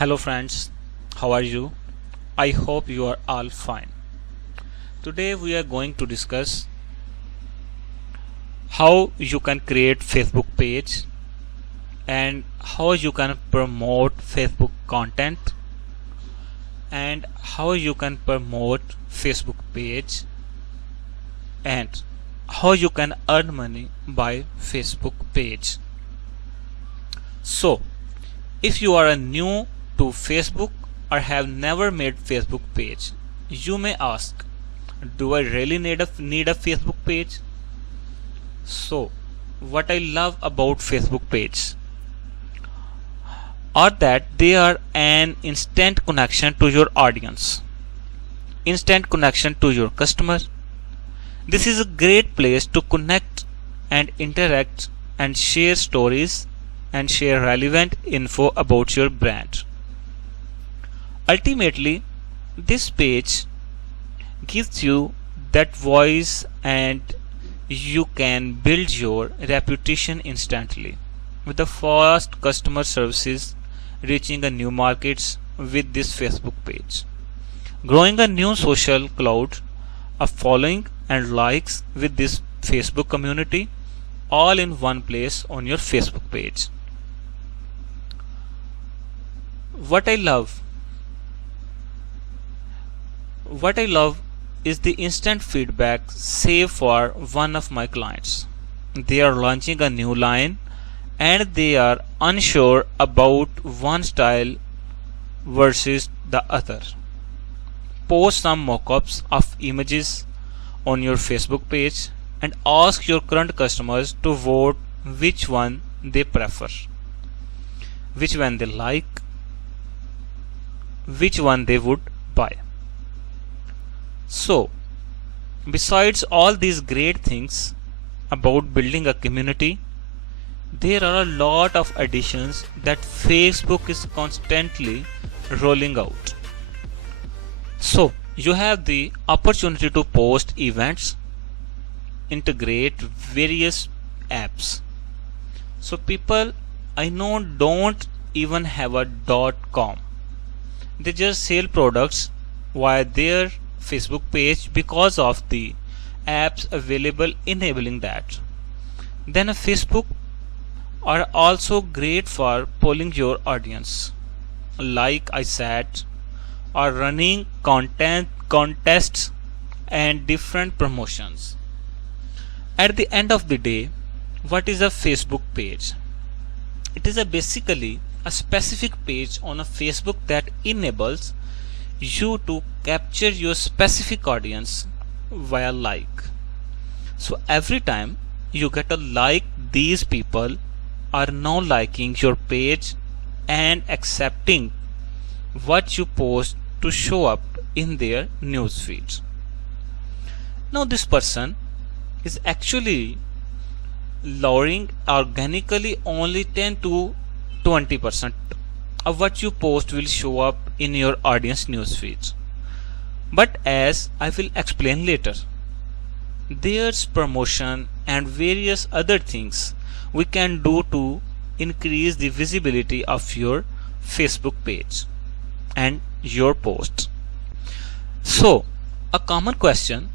Hello friends, how are you? I hope you are all fine. Today we are going to discuss how you can create Facebook page and how you can promote Facebook content and how you can promote Facebook page and how you can earn money by Facebook page. So, if you are new to Facebook or have never made Facebook page, you may ask, do I really need a Facebook page? So, what I love about Facebook page are that they are an instant connection to your audience, instant connection to your customer. This is a great place to connect and interact and share stories and share relevant info about your brand. Ultimately, this page gives you that voice and you can build your reputation instantly with the fast customer services, reaching a new markets with this Facebook page, growing a new social cloud, a following and likes with this Facebook community, all in one place on your Facebook page. What I love is the instant feedback save for one of my clients. They are launching a new line and they are unsure about one style versus the other. Post some mock-ups of images on your Facebook page and ask your current customers to vote which one they prefer, which one they like, which one they would buy. So, besides all these great things about building a community, there are a lot of additions that Facebook is constantly rolling out. So, you have the opportunity to post events, integrate various apps. So, people I know don't even have a .com. They just sell products via their Facebook page because of the apps available enabling that. Then a Facebook are also great for polling your audience, like I said, or running content contests and different promotions. At the end of the day, what is a Facebook page? It is basically a specific page on a Facebook that enables you to capture your specific audience via like. So every time you get a like, these people are now liking your page and accepting what you post to show up in their news feeds. Now this person is actually lowering organically only 10 to 20% of what you post will show up in your audience news feeds. But as I will explain later, there's promotion and various other things we can do to increase the visibility of your Facebook page and your post. So, a common question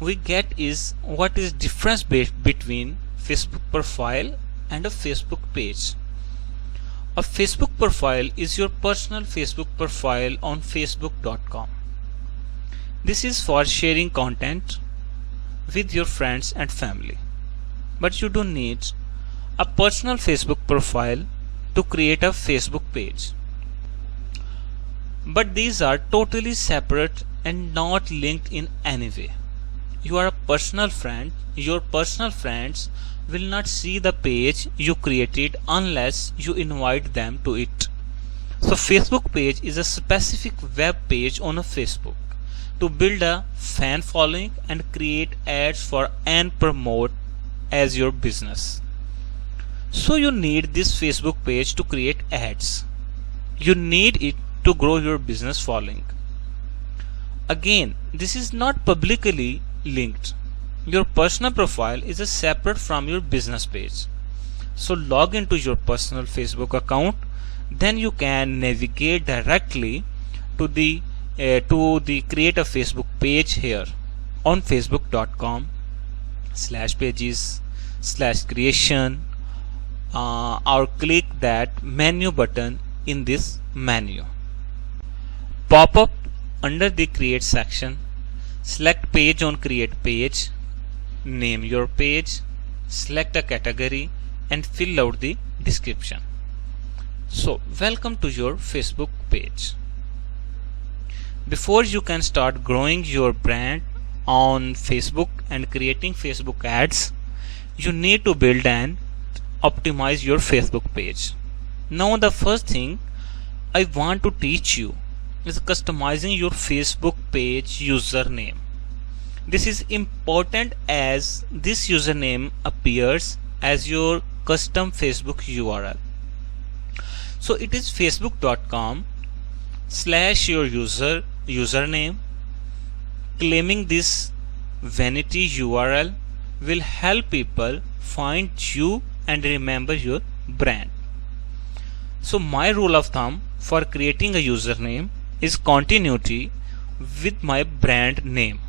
we get is, what is difference between Facebook profile and a Facebook page? A Facebook profile is your personal Facebook profile on facebook.com. This is for sharing content with your friends and family. But you don't need a personal Facebook profile to create a Facebook page. But these are totally separate and not linked in any way. You are a personal friend. Your personal friends will not see the page you created unless you invite them to it. So Facebook page is a specific web page on a Facebook to build a fan following and create ads for and promote as your business. So you need this Facebook page to create ads. You need it to grow your business following. Again, this is not publicly linked. Your personal profile is separate from your business page. So log into your personal Facebook account, then you can navigate directly to the create a Facebook page here on facebook.com/pages/creation, or click that menu button in this menu. Pop up under the create section, select page on create page, name your page, select a category and fill out the description. So welcome to your Facebook page. Before you can start growing your brand on Facebook and creating Facebook ads, you need to build and optimize your Facebook page. Now the first thing I want to teach you is customizing your Facebook page username. This is important as this username appears as your custom Facebook URL. So it is facebook.com/your username. Claiming this vanity URL will help people find you and remember your brand. So my rule of thumb for creating a username is continuity with my brand name.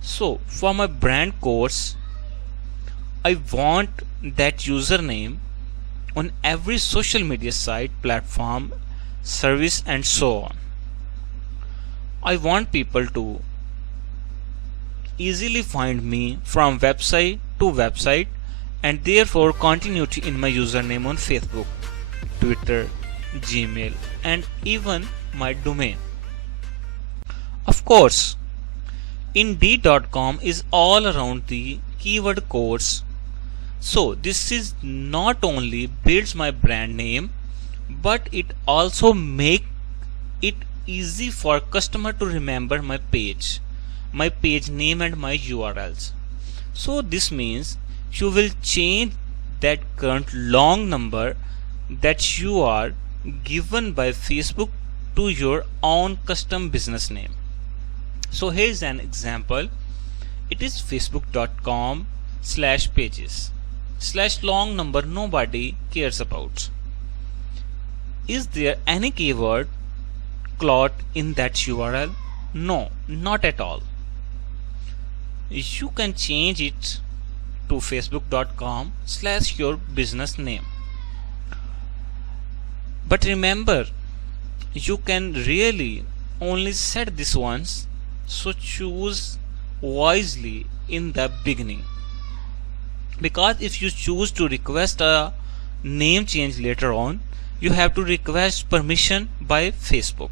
So for my brand course, I want that username on every social media site, platform, service and so on. I want people to easily find me from website to website, and therefore continuity in my username on Facebook, Twitter, Gmail and even my domain. Of course, Indeed.com is all around the keyword course. So this is not only builds my brand name, but it also make it easy for customer to remember my page name and my URLs. So this means you will change that current long number that you are given by Facebook to your own custom business name. So here's an example. It is facebook.com/pages/long number nobody cares about. Is there any keyword cloud in that URL? No, not at all. You can change it to facebook.com/your business name. But remember, you can really only set this once, so choose wisely in the beginning. Because if you choose to request a name change later on, you have to request permission by Facebook.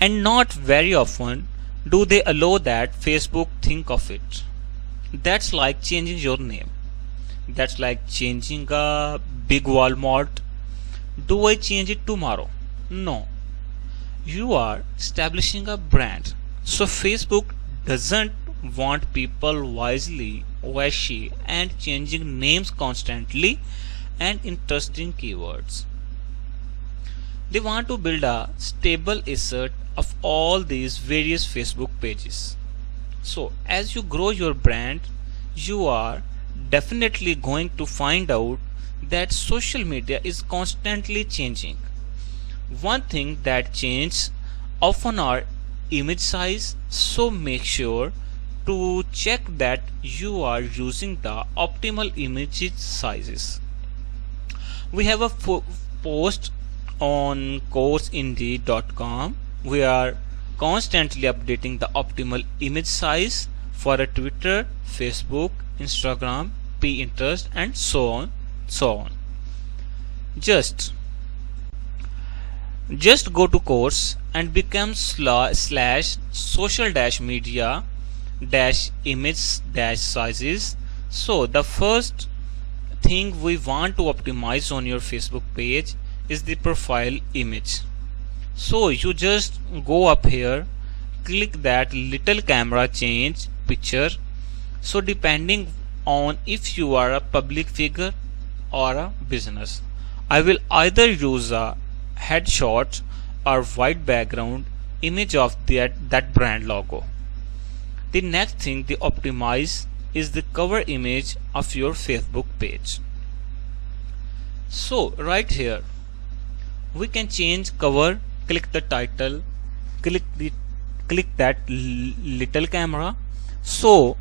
And not very often do they allow that Facebook think of it. That's like changing your name. That's like changing a big Walmart. Do I change it tomorrow? No. You are establishing a brand. So Facebook doesn't want people wishy and changing names constantly and interesting keywords. They want to build a stable asset of all these various Facebook pages. So as you grow your brand, you are definitely going to find out that social media is constantly changing. One thing that changes often are image size, so make sure to check that you are using the optimal image sizes. We have a post on course-indeed.com. We are constantly updating the optimal image size for a Twitter, Facebook, Instagram, Pinterest and so on. Just go to course and become /social-media-image-sizes. So the first thing we want to optimize on your Facebook page is the profile image. So you just go up here, click that little camera change picture. So depending on if you are a public figure or a business, I will either use a headshot or white background image of that brand logo. The next thing they optimize is the cover image of your Facebook page. So right here We can change cover, click the title, click the click that little camera. So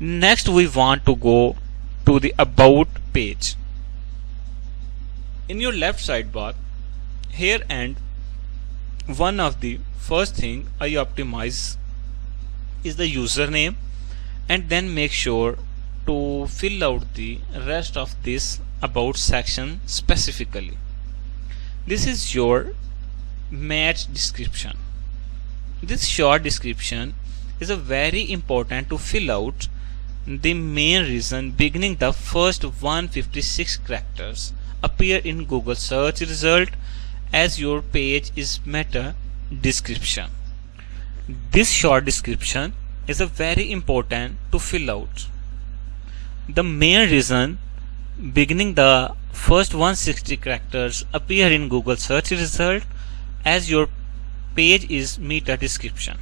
next we want to go to the about page. In your left sidebar here, and one of the first thing I optimize is the username, and then make sure to fill out the rest of this about section specifically. This is your match description. This short description is a very important to fill out. The main reason beginning the first 156 characters appear in Google search result as your page is meta description. This short description is a very important to fill out. The main reason beginning the first 160 characters appear in Google search result as your page is meta description.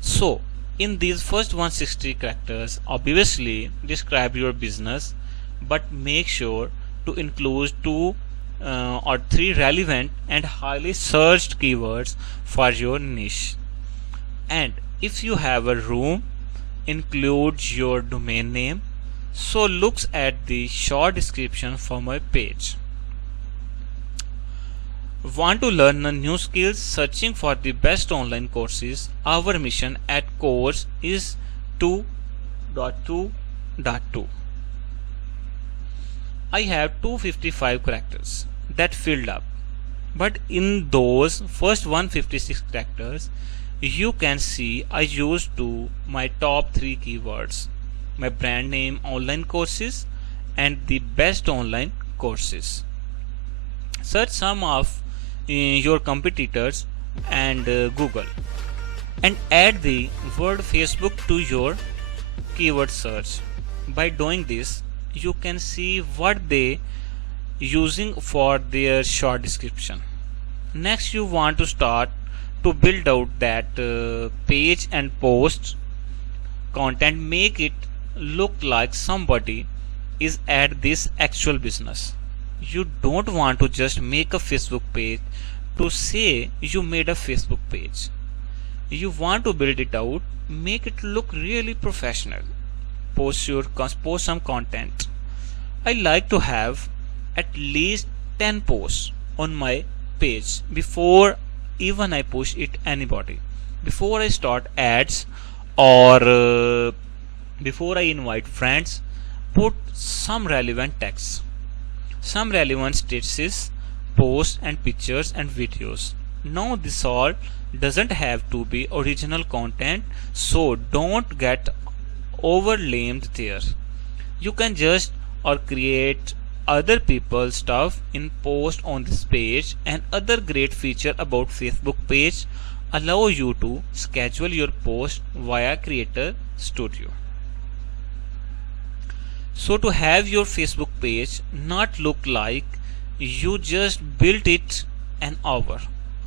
So in these first 160 characters obviously describe your business, but make sure to include 2 or 3 relevant and highly searched keywords for your niche. And if you have a room, include your domain name. So looks at the short description for my page. Want to learn a new skills, searching for the best online courses? Our mission at course is 2.2.2. I have 255 characters that filled up, but in those first 156 characters you can see I used to my top 3 keywords: my brand name, online courses, and the best online courses. Search some of your competitors and Google, and add the word Facebook to your keyword search. By doing this, you can see what they using for their short description. Next, you want to start to build out that page and post content, make it look like somebody is at this actual business. You don't want to just make a Facebook page to say you made a Facebook page. You want to build it out, make it look really professional. Post some content. I like to have at least 10 posts on my page before even I push it anybody. Before I start ads or before I invite friends, put some relevant text, some relevant statuses, posts and pictures and videos. Now this all doesn't have to be original content, so don't get overlamed there. You can just or create other people's stuff in post on this page. And other great feature about Facebook page allow you to schedule your post via Creator Studio. So to have your Facebook page not look like you just built it an hour,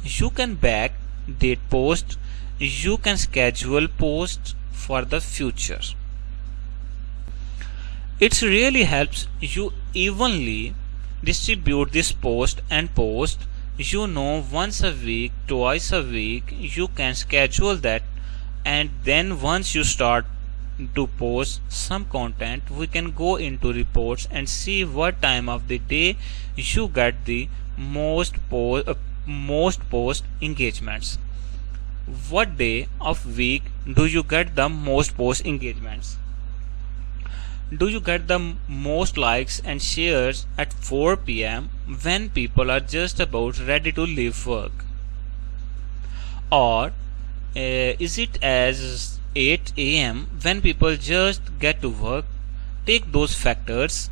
you can back date post, you can schedule post for the future. It really helps you evenly distribute this post and post. You know, once a week, twice a week, you can schedule that, and then once you start to post some content, we can go into reports and see what time of the day you get the most post engagements. What day of week do you get the most post engagements? Do you get the most likes and shares at 4 p.m. when people are just about ready to leave work? Or is it as 8 a.m. when people just get to work? Take those factors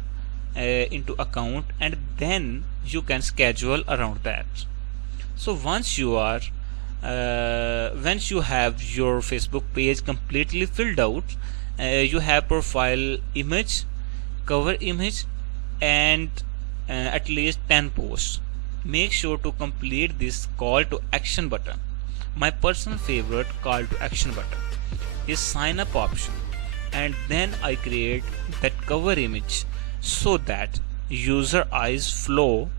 into account, and then you can schedule around that. So once you have your Facebook page completely filled out, you have profile image, cover image, and at least 10 posts. Make sure to complete this call to action button. My personal favorite call to action button is sign up option, and then I create that cover image so that user eyes flow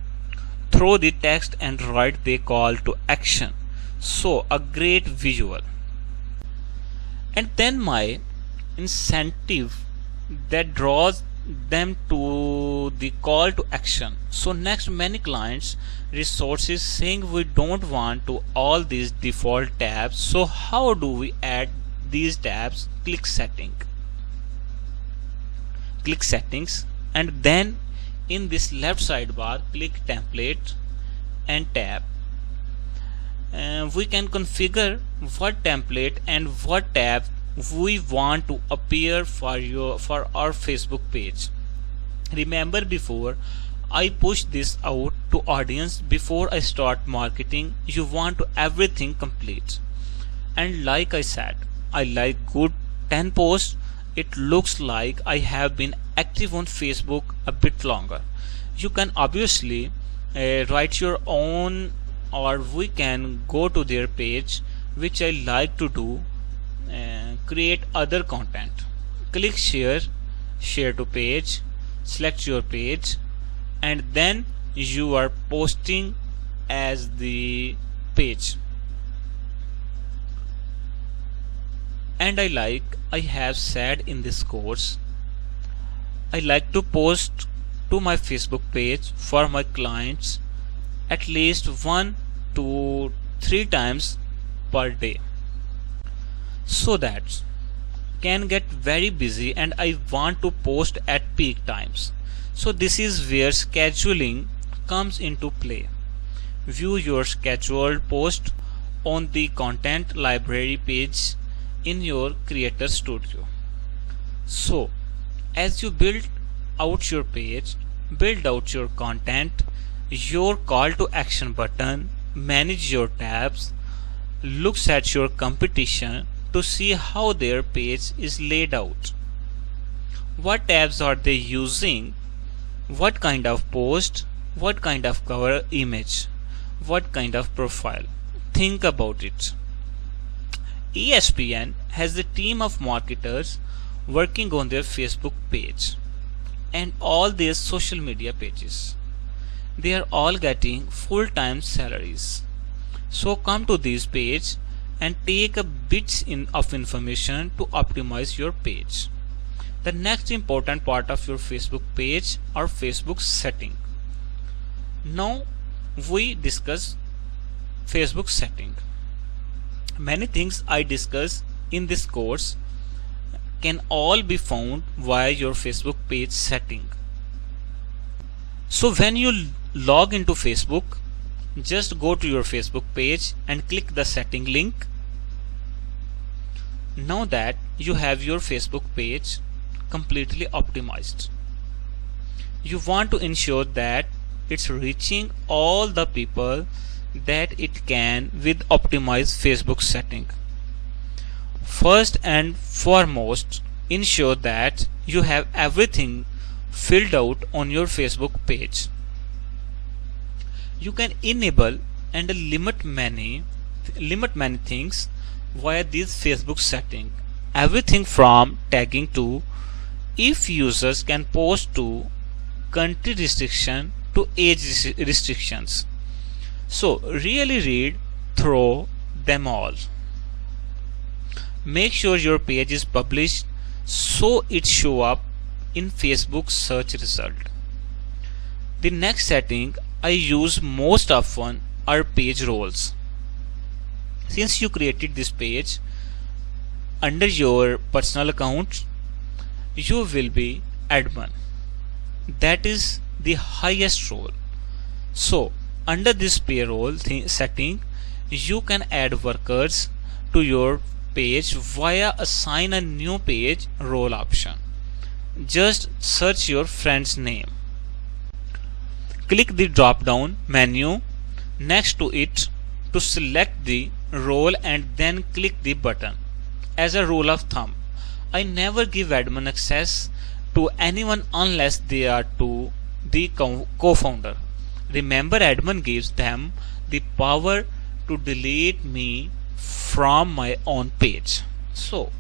through the text and write the call to action. So a great visual. And then my incentive that draws them to the call to action. So next, many clients resources saying we don't want to all these default tabs. So how do we add these tabs? Click settings, and then in this left sidebar click template and tab. We can configure what template and what tab we want to appear for our Facebook page. Remember, before I push this out to audience, before I start marketing, you want to everything complete. And like I said, I like good 10 posts. It looks like I have been active on Facebook a bit longer. You can obviously write your own, or we can go to their page, which I like to do, create other content. Click share to page, select your page, and then you are posting as the page. And I have said in this course, I like to post to my Facebook page for my clients at least 1 to 3 times per day, so that can get very busy and I want to post at peak times. So this is where scheduling comes into play. View your scheduled post on the content library page in your Creator Studio. So as you build out your page, build out your content, your call to action button, manage your tabs, looks at your competition to see how their page is laid out. What tabs are they using? What kind of post? What kind of cover image? What kind of profile? Think about it. ESPN has a team of marketers working on their Facebook page and all their social media pages. They are all getting full-time salaries. So come to this page and take a bits of information to optimize your page. The next important part of your Facebook page are Facebook setting. Now we discuss Facebook setting. Many things I discuss in this course can all be found via your Facebook page setting. So when you log into Facebook, just go to your Facebook page and click the setting link. Now that you have your Facebook page completely optimized, you want to ensure that it's reaching all the people that it can with optimized Facebook setting. First and foremost, ensure that you have everything filled out on your Facebook page. You can enable and limit many things via this Facebook setting. Everything from tagging to if users can post to country restriction to age restrictions. So really read through them all. Make sure your page is published so it show up in Facebook search result. The next setting I use most often are page roles. Since you created this page under your personal account, you will be admin. That is the highest role. So under this payroll setting, you can add workers to your page via assign a new page role option. Just search your friend's name. Click the drop down menu next to it to select the role and then click the button. As a rule of thumb, I never give admin access to anyone unless they are to the co-founder. Remember, admin gives them the power to delete me from my own page. So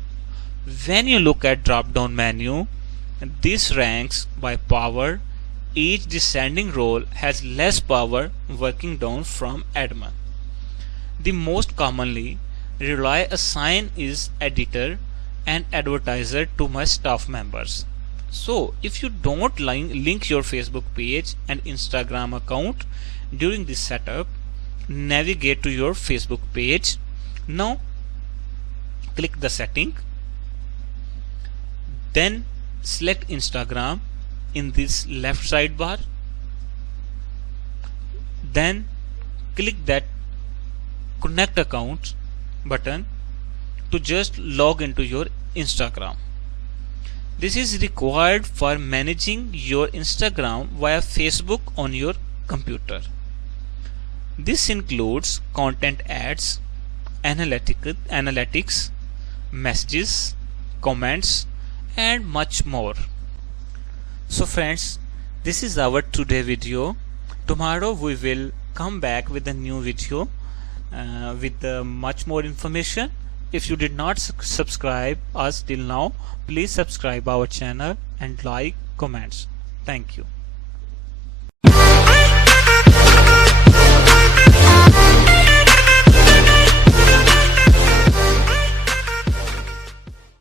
when you look at drop down menu, this ranks by power. each descending role has less power working down from admin. The most commonly rely assign is editor and advertiser to my staff members. So if you don't link your Facebook page and Instagram account during this setup, navigate to your Facebook page. Now click the setting, then select Instagram in this left sidebar, then click that connect account button to just log into your Instagram. This is required for managing your Instagram via Facebook on your computer. This includes content ads, analytics, messages, comments, and much more. So friends, this is our today video. Tomorrow we will come back with a new video with much more information. If you did not subscribe us till now, please subscribe our channel and like, comments. Thank you.